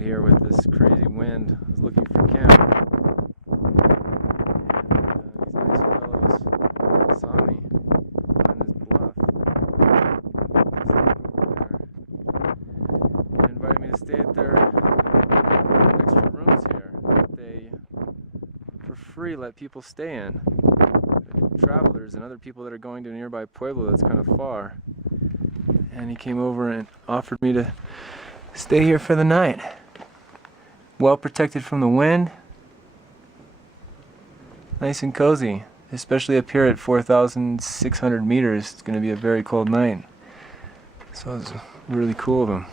out here with this crazy wind. I was looking for camp. These nice fellows saw me behind this bluff. And invited me to stay at their extra rooms here that they, for free, let people stay in. Travelers and other people that are going to a nearby pueblo that's kind of far. And he came over and offered me to stay here for the night. Well protected from the wind. Nice and cozy. Especially up here at 4,600 meters. It's going to be a very cold night. So it's really cool of him.